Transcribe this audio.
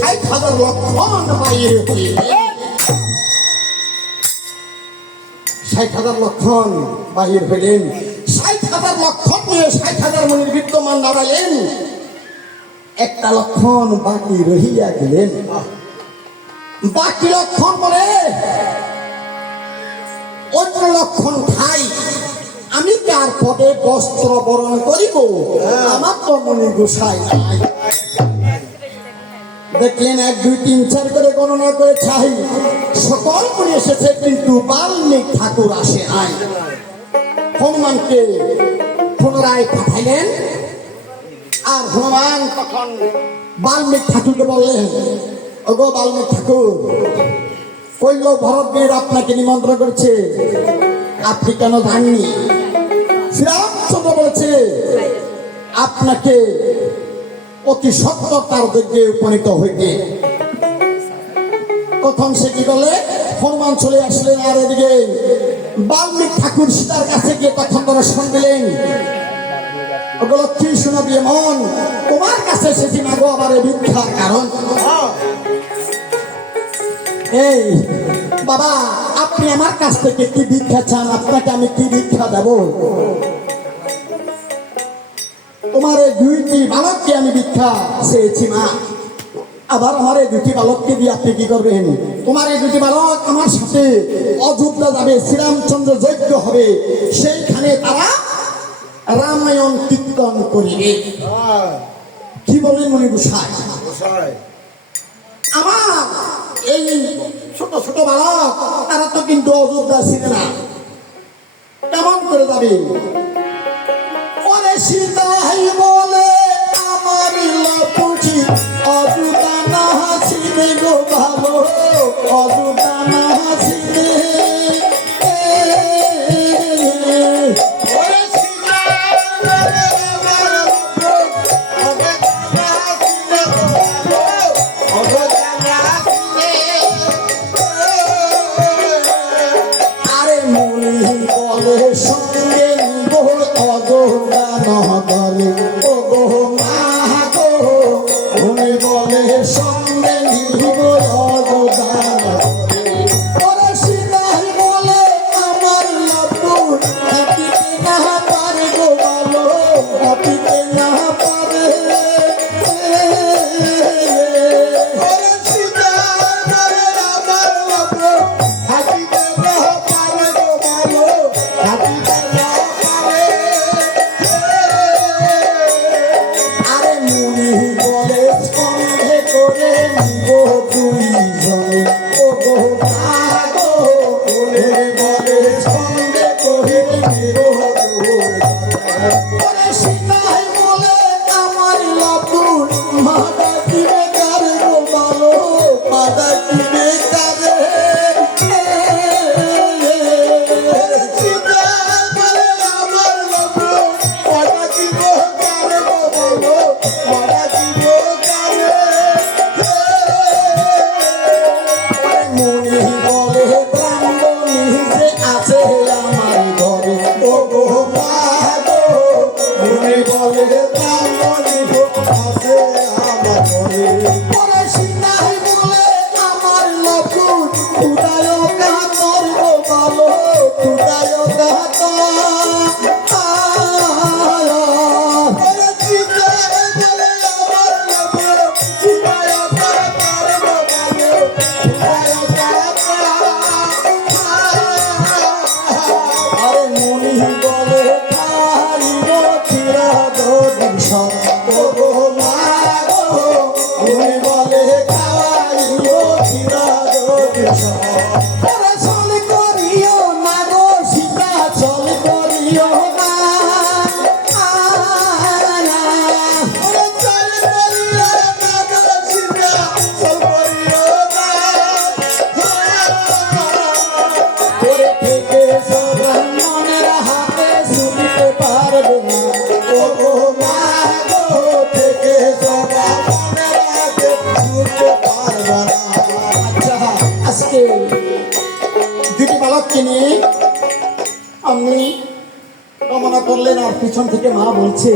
60,000 লক্ষণ বাহির হইলেন। 60,000 লক্ষণ বাহির হইলেন। 60,000 লক্ষণ নিয়ে 60,000 মণির বিদ্যমান দাঁড়ালেন। একটা লক্ষণ বাকি রহিয়া গেলেন। বাকি লক্ষণ বলে অন্য লক্ষণ খাই, আমি কার পদে বস্ত্র বরণ করিব, আমার তো মনে গোসাই নাই। দেখলেন 1 2 3 4 করে গণনা করে চাই, সকল মনে এসেছে, কিন্তু বাল্মীকি ঠাকুর আসে নাই। হনুমানকে পুনরায় পাঠাইলেন। আর হনুমান তখন বাল্মীকি ঠাকুরকে বললেন, ওগো বাল্মীকি ঠাকুর, কইল ভরতবীর আপনাকে নিমন্ত্রণ করছে, আপনি কেন যাননি? শ্রীরামচন্দ্র বলেছে আপনাকে অতি সত্তর তার যজ্ঞে উপনীত হইতে। তখন সে কি বলে, হনুমান চলে আসলেন। আর এদিকে বাল্মীকি ঠাকুর সীতার কাছে গিয়ে তখন দর্শন দিলেন। ওগুলো কি শোনাবি মন, তোমার কাছে এসেছি মাগো আমার ভিক্ষার কারণ। এই বাবা, আপনি আমার কাছ থেকে কি ভিক্ষা চান? আপনাকে আমি কি ভিক্ষা দেব? তোমার এই 2টি বালককে আমি ভিক্ষা চেয়েছি মা। আবার আমার এই 2টি বালককে দিয়ে আপনি কি করবেন? তোমার এই 2টি বালক আমার সাথে অযোধ্যা যাবে, শ্রীরামচন্দ্র যজ্ঞ হবে, সেইখানে তারা রামায়ণ কীর্তন করিবে। কি বলেন মনি গোসাই? আমার এই ছোট ছোট বালক তারা তো কিন্তু অযোধ্যা ছিল না, কেমন করে যাবে? ওরে সীতাই বলে আমার লাপুটি অযোধ্যা না হাসিবে গো ভালো, অযোধ্যা না হাসিবে। সঙ্গে নিব অযোধ্যা নহলে, ও গো মা গো, উনি বলে সঙ্গে নিব অযোধ্যা নহলে। ওরে সীতাই বলে আমার লাপুর হাতিতে না পারে গো ভালো, হাতিতে না পারে। আপনি কামনা করলেন, আর পিছন থেকে মা বলছে